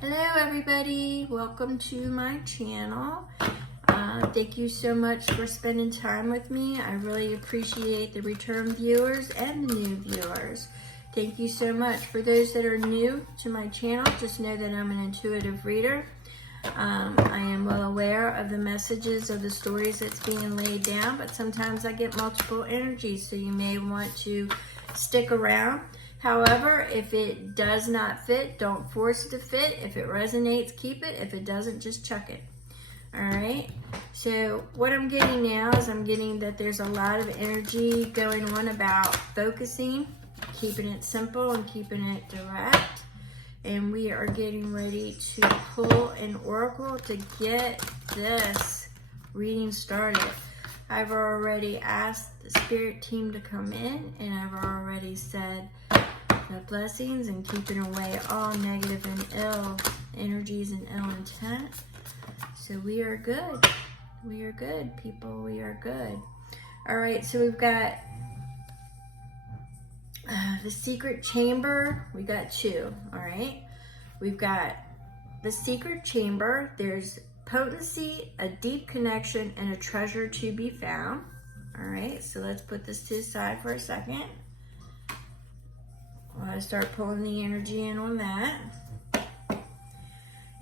Hello everybody, welcome to my channel. Thank you so much for spending time with me. I really appreciate the return viewers and the new viewers. Thank you so much. For those that are new to my channel, just know that I'm an intuitive reader. I am well aware of the messages of the stories that's being laid down, but sometimes I get multiple energies, so you may want to stick around. However, if it does not fit, don't force it to fit. If it resonates, keep it. If it doesn't, just chuck it. All right. So what I'm getting now is I'm getting that there's a lot of energy going on about focusing, keeping it simple and keeping it direct. And we are getting ready to pull an oracle to get this reading started. I've already asked the spirit team to come in, and I've already said the blessings and keeping away all negative and ill energies and ill intent. So we are good. We are good, people. We are good. All right, so we've got the secret chamber. We got two, all right? We've got the secret chamber. There's potency, a deep connection, and a treasure to be found. All right, so let's put this to the side for a second. I start pulling the energy in on that.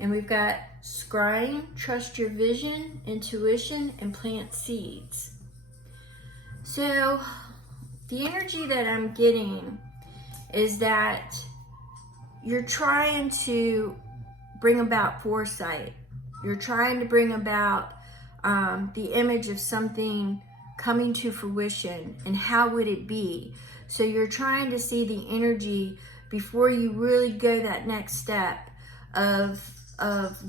And we've got scrying, trust your vision, intuition, and plant seeds. So the energy that I'm getting is that you're trying to bring about foresight. You're trying to bring about the image of something coming to fruition, and how would it be? So you're trying to see the energy before you really go that next step of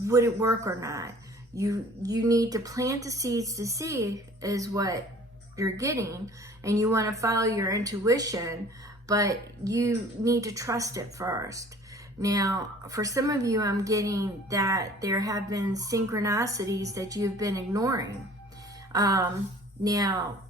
would it work or not. You need to plant the seeds to see is what you're getting, and you want to follow your intuition, but you need to trust it first. Now, for some of you, I'm getting that there have been synchronicities that you've been ignoring. Now,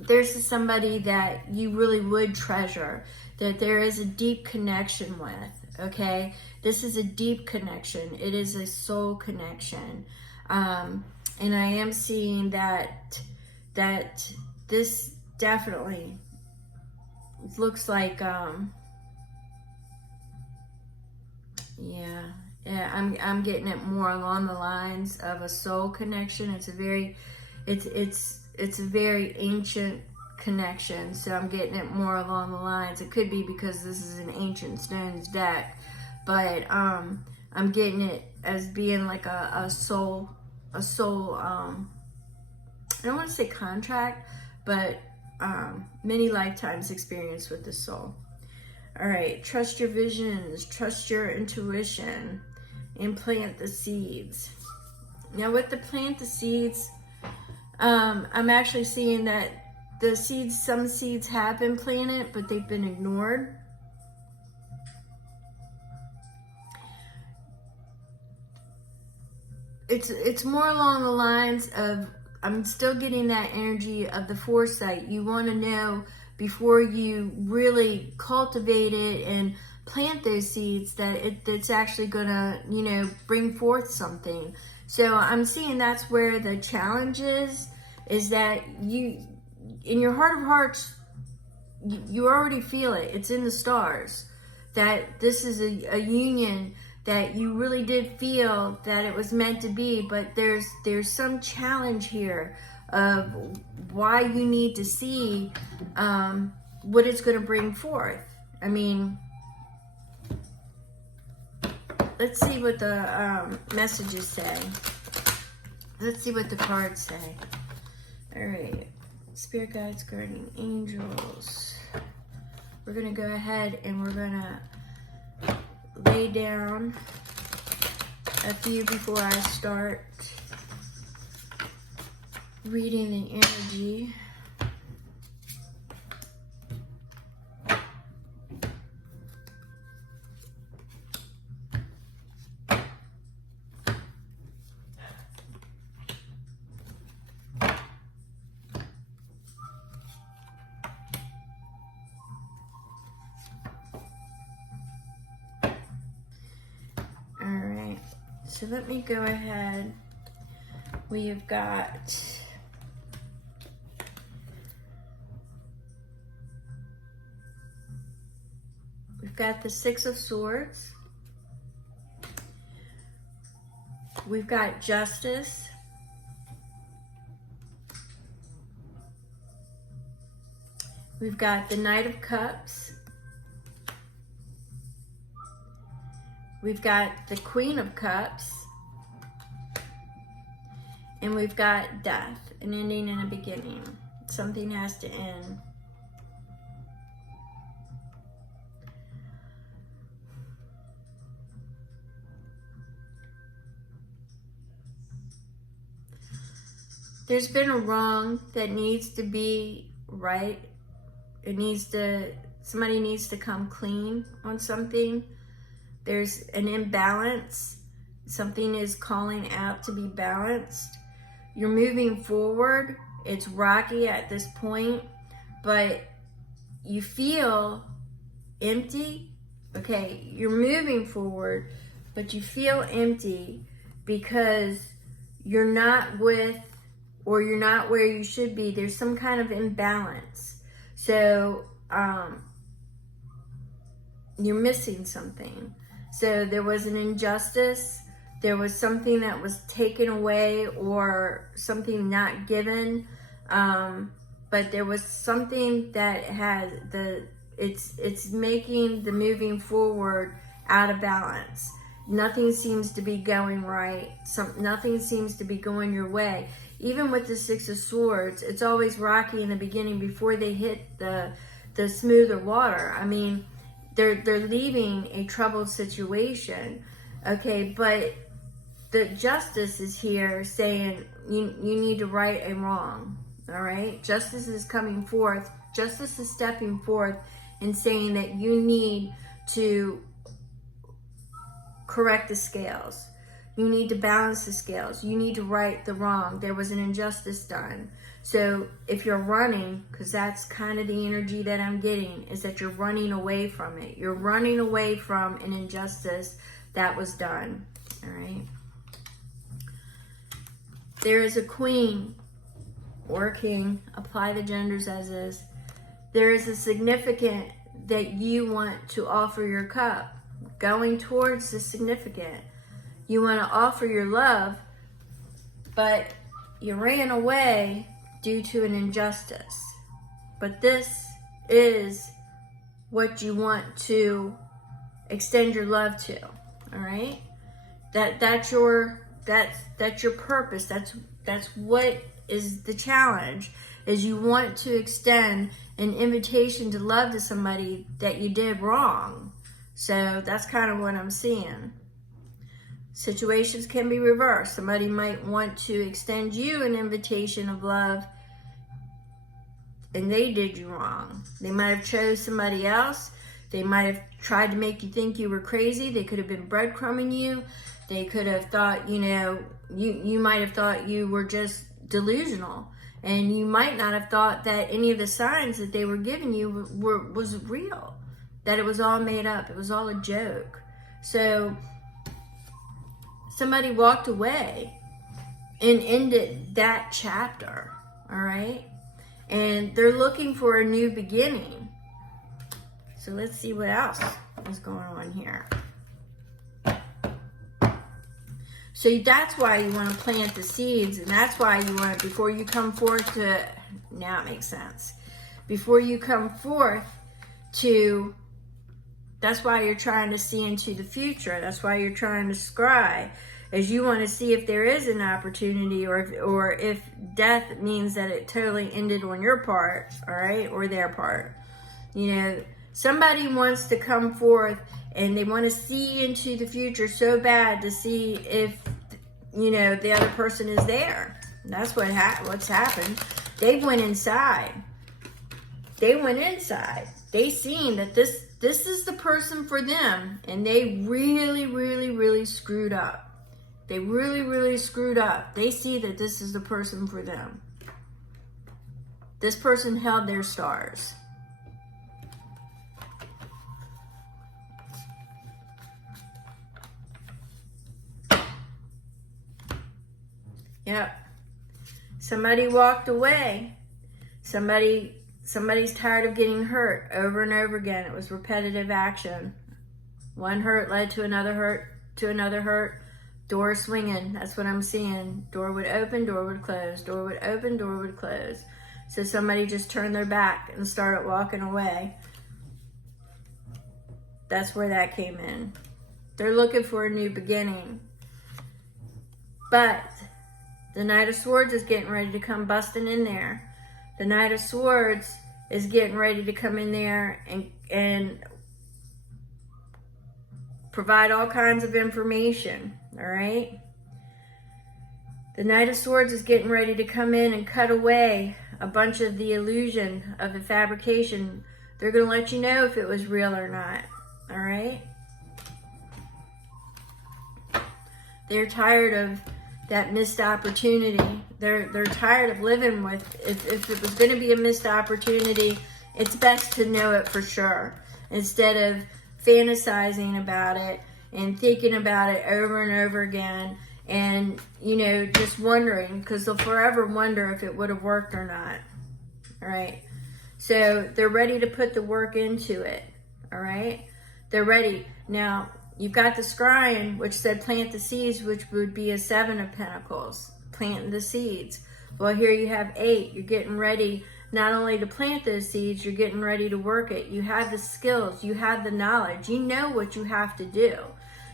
there's somebody that you really would treasure, that there is a deep connection with, okay? This is a deep connection. It is a soul connection. And I am seeing that this definitely looks like, I'm getting it more along the lines of a soul connection. It's a very, it's a very ancient connection, so I'm getting it more along the lines. It could be because this is an ancient stones deck, but I'm getting it as being like a soul. I don't want to say contract, but many lifetimes experience with the soul. All right, trust your visions, trust your intuition, and plant the seeds. Now with the plant the seeds, I'm actually seeing that the seeds, some seeds have been planted, but they've been ignored. It's more along the lines of, I'm still getting that energy of the foresight. You want to know before you really cultivate it and plant those seeds that it's actually gonna, bring forth something. So I'm seeing that's where the challenge is that you, in your heart of hearts, you already feel it. It's in the stars that this is a union that you really did feel that it was meant to be, but there's some challenge here of why you need to see what it's going to bring forth. I mean, let's see what the messages say. Let's see what the cards say. All right, spirit guides, guardian angels. We're going to go ahead and we're going to lay down a few before I start reading the energy. So let me go ahead. We've got the Six of Swords. We've got Justice. We've got the Knight of Cups. We've got the Queen of Cups. And we've got Death, an ending and a beginning. Something has to end. There's been a wrong that needs to be right. Somebody needs to come clean on something. There's an imbalance. Something is calling out to be balanced. You're moving forward. It's rocky at this point, but you feel empty. Okay, you're moving forward, but you feel empty because you're not with, or you're not where you should be. There's some kind of imbalance. So you're missing something. So there was an injustice. There was something that was taken away or something not given. But there was something that had it's making the moving forward out of balance. Nothing seems to be going right. Nothing seems to be going your way. Even with the Six of Swords, it's always rocky in the beginning before they hit the smoother water. I mean, they're leaving a troubled situation. Okay, but the Justice is here saying you need to right a wrong. All right, Justice is coming forth. Justice is stepping forth and saying that you need to correct the scales. You need to balance the scales. You need to right the wrong. There was an injustice done. So if you're running, because that's kind of the energy that I'm getting, is that you're running away from it. You're running away from an injustice that was done. All right. There is a queen or a king. Apply the genders as is. There is a significant that you want to offer your cup. Going towards the significant. You want to offer your love, but you ran away due to an injustice. But this is what you want to extend your love to. All right? That's your purpose. That's what is the challenge, is you want to extend an invitation to love to somebody that you did wrong. So that's kind of what I'm seeing. Situations can be reversed. Somebody might want to extend you an invitation of love and they did you wrong. They might have chose somebody else. They might have tried to make you think you were crazy. They could have been breadcrumbing you. They could have thought, you might have thought you were just delusional. And you might not have thought that any of the signs that they were giving you was real. That it was all made up. It was all a joke. So somebody walked away and ended that chapter, all right? And they're looking for a new beginning. So let's see what else is going on here. So that's why you want to plant the seeds, and that's why you want to, before you come forth to, now it makes sense. Before you come forth to, that's why you're trying to see into the future. That's why you're trying to scry, as you want to see if there is an opportunity, or if death means that it totally ended on your part, all right, or their part. Somebody wants to come forth and they want to see into the future so bad to see if, the other person is there. That's what's happened. They went inside. They seen that this is the person for them, and they really, really, really screwed up. They really, really screwed up. They see that this is the person for them. This person held their stars. Yep. Somebody walked away. Somebody's tired of getting hurt over and over again. It was repetitive action. One hurt led to another hurt, to another hurt. Door swinging. That's what I'm seeing. Door would open, door would close. Door would open, door would close. So somebody just turned their back and started walking away. That's where that came in. They're looking for a new beginning. But the Knight of Swords is getting ready to come busting in there. The Knight of Swords is getting ready to come in there and provide all kinds of information, all right? The Knight of Swords is getting ready to come in and cut away a bunch of the illusion of the fabrication. They're going to let you know if it was real or not, all right? They're tired of that missed opportunity. They're tired of living with, if it was going to be a missed opportunity, it's best to know it for sure, instead of fantasizing about it and thinking about it over and over again, and, you know, just wondering, because they'll forever wonder if it would have worked or not. All right. So they're ready to put the work into it. All right. They're ready. Now, you've got the scrying, which said plant the seeds, which would be a 7 of Pentacles, planting the seeds. Well, here you have 8. You're getting ready not only to plant those seeds, you're getting ready to work it. You have the skills, you have the knowledge, you know what you have to do.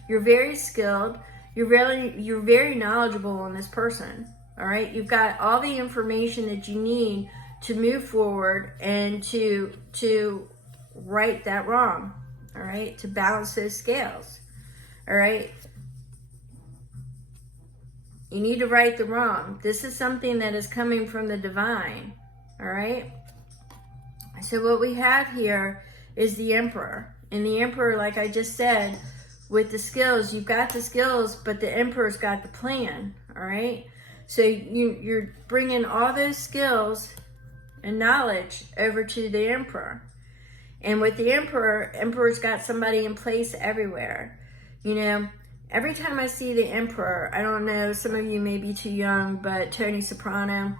You're very skilled, you're very knowledgeable on this person, all right? You've got all the information that you need to move forward and to right that wrong, all right? To balance those scales, all right? You need to right the wrong. This is something that is coming from the divine. All right. So what we have here is the Emperor. And the Emperor, like I just said, with the skills, you've got the skills, but the Emperor's got the plan. All right. So you're bringing all those skills and knowledge over to the Emperor. And with the Emperor's got somebody in place everywhere. You know, every time I see the Emperor, I don't know, some of you may be too young, but Tony Soprano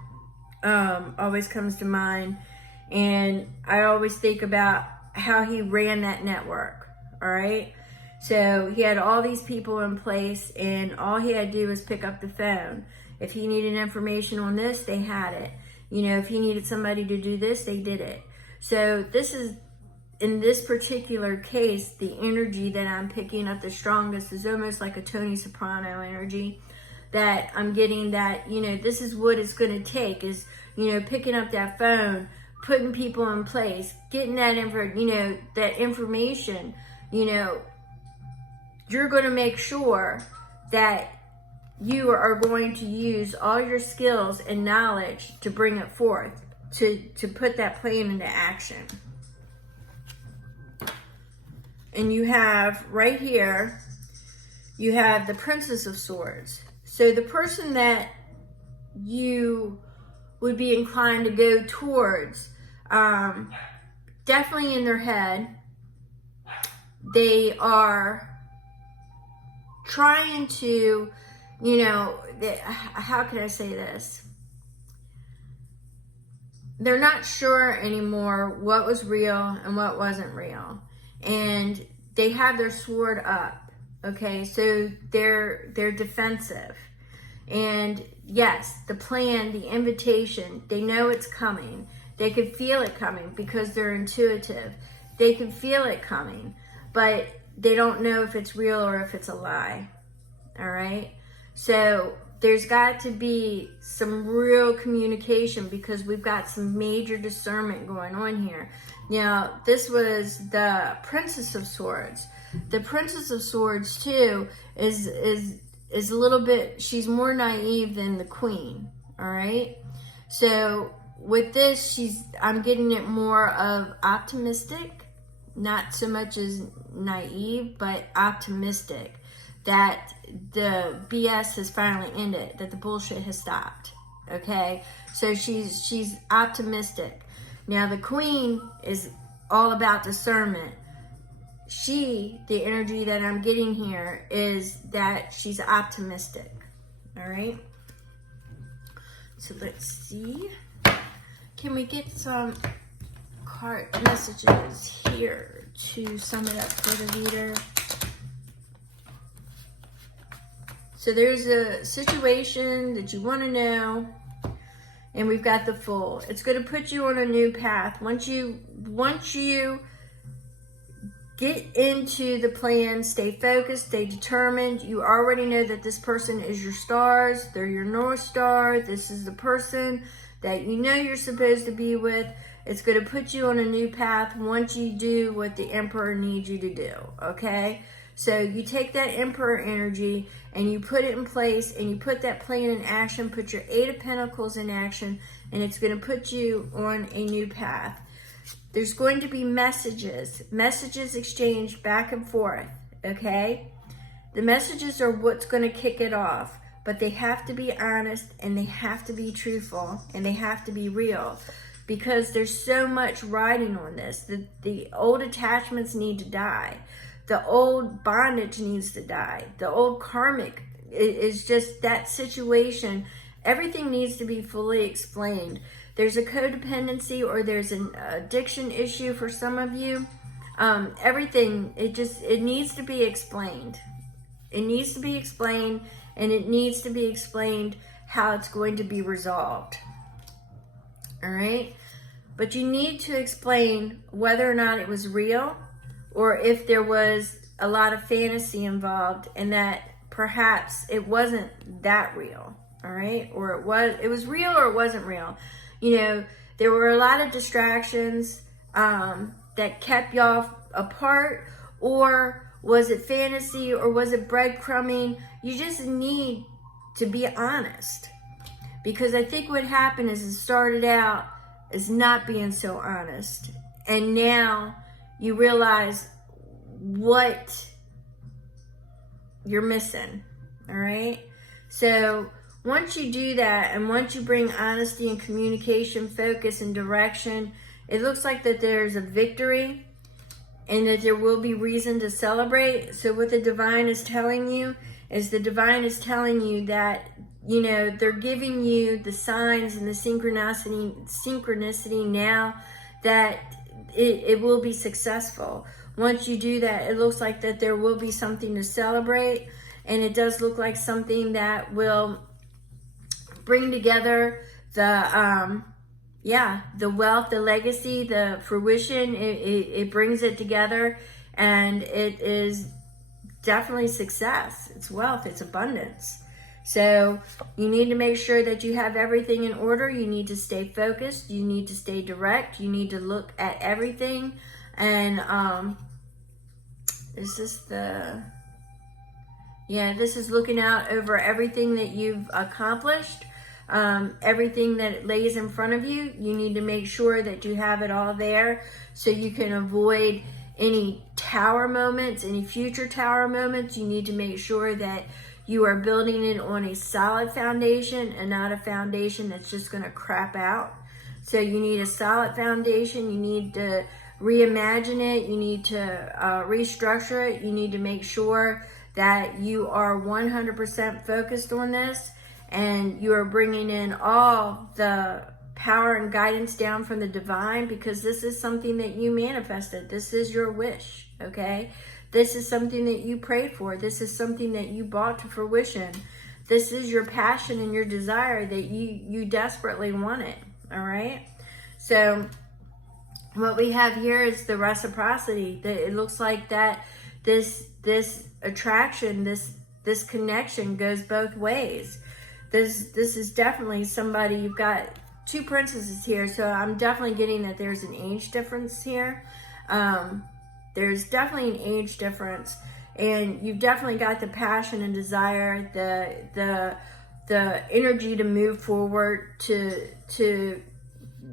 always comes to mind, and I always think about how he ran that network. All right, so he had all these people in place, and all he had to do was pick up the phone. If he needed information on this, they had it. You know, if he needed somebody to do this, they did it. So this is, in this particular case, the energy that I'm picking up the strongest is almost like a Tony Soprano energy. That I'm getting, that, you know, this is what it's going to take, is, you know, picking up that phone, putting people in place, getting that that information. You know, you're going to make sure that you are going to use all your skills and knowledge to bring it forth, to put that plan into action. And you have right here, you have the Princess of Swords. So the person that you would be inclined to go towards, definitely in their head, they are trying to, you know, how can I say this? They're not sure anymore what was real and what wasn't real. And they have their sword up. Okay, so they're defensive. And yes, the plan, the invitation, they know it's coming. They can feel it coming because they're intuitive. They can feel it coming, but they don't know if it's real or if it's a lie. All right? So there's got to be some real communication, because we've got some major discernment going on here. Now, this was the Princess of Swords. The Princess of Swords, too, is a little bit, she's more naive than the Queen, all right? So with this, I'm getting it more of optimistic, not so much as naive, but optimistic, that the BS has finally ended, that the bullshit has stopped, okay? So she's optimistic. Now the Queen is all about discernment. The energy that I'm getting here is that she's optimistic, all right? So let's see. Can we get some card messages here to sum it up for the reader? So there's a situation that you want to know, and we've got the Fool. It's going to put you on a new path. Once you get into the plan, stay focused, stay determined. You already know that this person is your stars. They're your North Star. This is the person that you know you're supposed to be with. It's going to put you on a new path once you do what the Emperor needs you to do, okay? So you take that Emperor energy and you put it in place and you put that plan in action, put your Eight of Pentacles in action, and it's going to put you on a new path. There's going to be messages exchanged back and forth, okay? The messages are what's going to kick it off, but they have to be honest and they have to be truthful and they have to be real, because there's so much riding on this. The old attachments need to die. The old bondage needs to die. The old karmic is just that situation. Everything needs to be fully explained. There's a codependency or there's an addiction issue for some of you. Everything, it needs to be explained. It needs to be explained, and it needs to be explained how it's going to be resolved. All right? But you need to explain whether or not it was real, or if there was a lot of fantasy involved and that perhaps it wasn't that real. All right? Or it was real or it wasn't real. You know, there were a lot of distractions that kept y'all apart, or was it fantasy, or was it breadcrumbing? You just need to be honest, because I think what happened is it started out as not being so honest, and now you realize what you're missing. All right? So once you do that, and once you bring honesty and communication, focus and direction, it looks like that there's a victory and that there will be reason to celebrate. So what the divine is telling you is that, you know, they're giving you the signs and the synchronicity now that it will be successful. Once you do that, it looks like that there will be something to celebrate, and it does look like something that will bring together the wealth, the legacy, the fruition. It brings it together, and it is definitely success. It's wealth, it's abundance. So you need to make sure that you have everything in order. You need to stay focused. You need to stay direct. You need to look at everything. And this is looking out over everything that you've accomplished. Everything that lays in front of you, you need to make sure that you have it all there so you can avoid any tower moments, any future tower moments. You need to make sure that you are building it on a solid foundation and not a foundation that's just going to crap out. So you need a solid foundation. You need to reimagine it. You need to restructure it. You need to make sure that you are 100% focused on this, and you are bringing in all the power and guidance down from the divine, because this is something that you manifested. This is your wish, okay? This is something that you prayed for. This is something that you brought to fruition. This is your passion and your desire that you desperately wanted, all right? So what we have here is the reciprocity. It looks like that this attraction, this connection goes both ways. This is definitely somebody. You've got two princesses here, so I'm definitely getting that there's an age difference here. There's definitely an age difference, and you've definitely got the passion and desire, the energy to move forward, to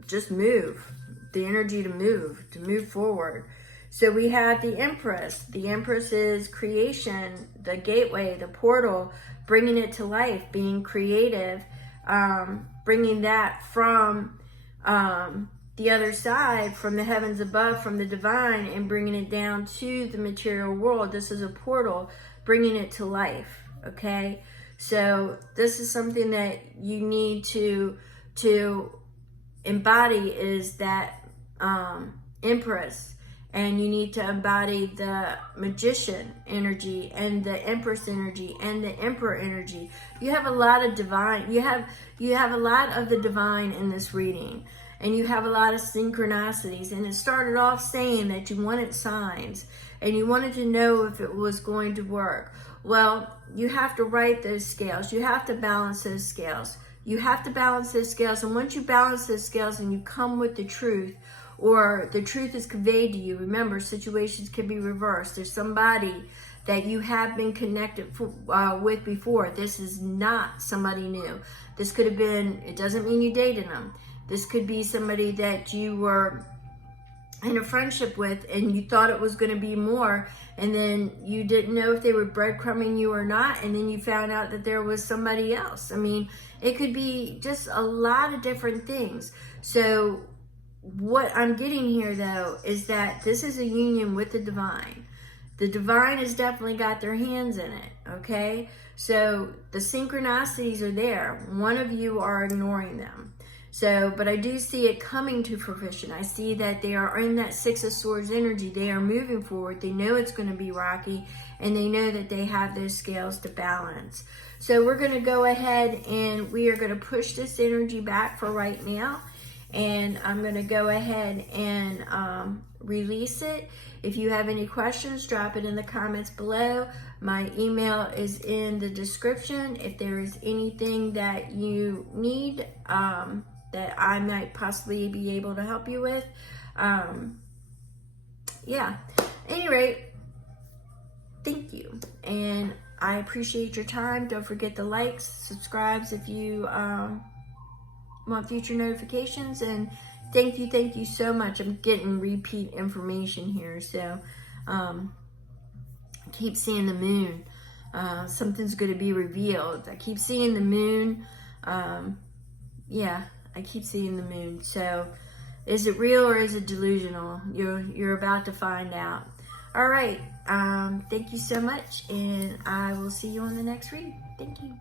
just move, the energy to move forward. So we have the Empress. The Empress is creation, the gateway, the portal, bringing it to life, being creative, bringing that from the other side, from the heavens above, from the divine, and bringing it down to the material world. This is a portal, bringing it to life, okay? So this is something that you need to embody, is that Empress. And you need to embody the Magician energy and the Empress energy and the Emperor energy. You have a lot of divine, you have a lot of the divine in this reading. And you have a lot of synchronicities. And it started off saying that you wanted signs and you wanted to know if it was going to work. Well, you have to write those scales. You have to balance those scales. You have to balance those scales. And once you balance those scales and you come with the truth, or the truth is conveyed to you, remember, situations can be reversed. There's somebody that you have been connected with before. This is not somebody new. This could have been, it doesn't mean you dated them. This could be somebody that you were in a friendship with and you thought it was going to be more, and then you didn't know if they were breadcrumbing you or not, and then you found out that there was somebody else. I mean, it could be just a lot of different things. So what I'm getting here, though, is that this is a union with the divine. The divine has definitely got their hands in it, okay? So the synchronicities are there. One of you are ignoring them. So, but I do see it coming to fruition. I see that they are in that Six of Swords energy. They are moving forward. They know it's going to be rocky, and they know that they have those scales to balance. So we're going to go ahead and we are going to push this energy back for right now. And I'm going to go ahead and release it. If you have any questions, drop it in the comments below. My email is in the description. If there is anything that you need that I might possibly be able to help you with, yeah. At any rate, thank you. And I appreciate your time. Don't forget the likes, subscribes if you want future notifications, and thank you so much. I'm getting repeat information here, so I keep seeing the moon. Something's going to be revealed. I keep seeing the moon. Yeah, I keep seeing the moon. So is it real or is it delusional? You're about to find out. All right, thank you so much, and I will see you on the next read. Thank you.